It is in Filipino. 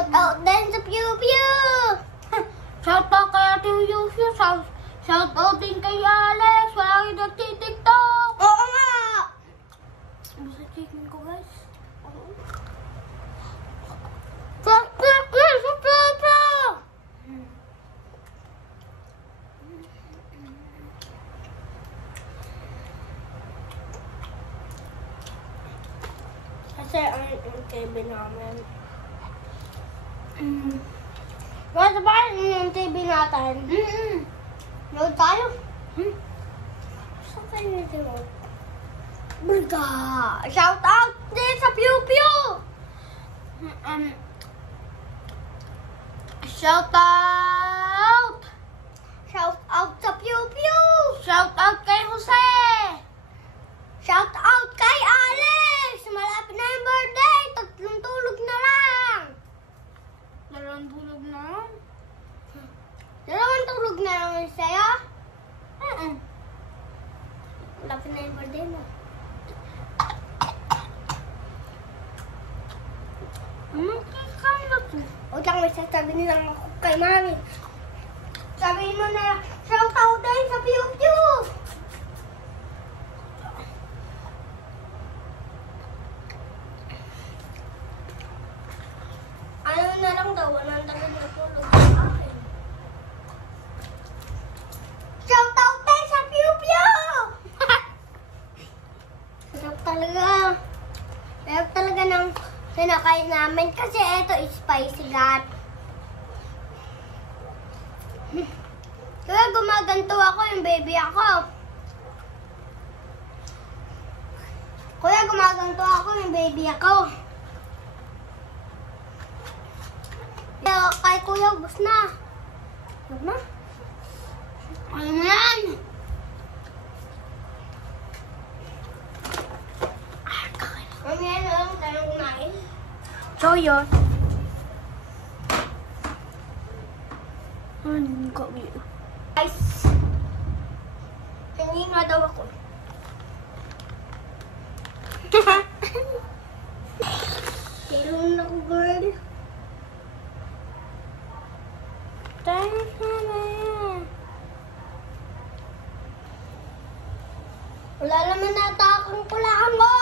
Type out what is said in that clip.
Shout out din sa Pew Pew! Shout out kay Ate Yusyu. Shout out din kay Alex. Walang nagtitiktok. Oo nga! Basta chicken ko, guys. Kasi ang TV namin. Basta ba yung TV natin? Load tayo. Saan tayo nag-load? Burga! Shout out din sa Pew Pew! Shout out! Shout out sa Pew Pew! Shout out kay Jose! Shout out kay Alex! Malapit na yung birthday! Tatlong tulog na lang! Dalawang tulog na. Dalawang tulog na lang yung sa'yo? Mm-mm. Malapit na yung birthday mo. O dyan may sasabihin lang ako kay Mami. Sabihin mo na, shout out din sa Pew Pew! Ano na lang daw, walang tagad na tulog sa akin. Shout out din sa Pew Pew! Sarap talaga. Sarap talaga ng sinakain namin kasi ito is spicy gat. Kaya gumaganto ako yung baby ako. Kuya, gumaganto ako yung baby ako. Kay kuya, ubos na. Ubos na? Ano mo yan? Mami, ano lang tayo kumain? So, yun. Ano ko yun? Guys, hindi nga daw ako. Meron ako, girl. Thanks, mama. Wala naman nata akong kulaan mo.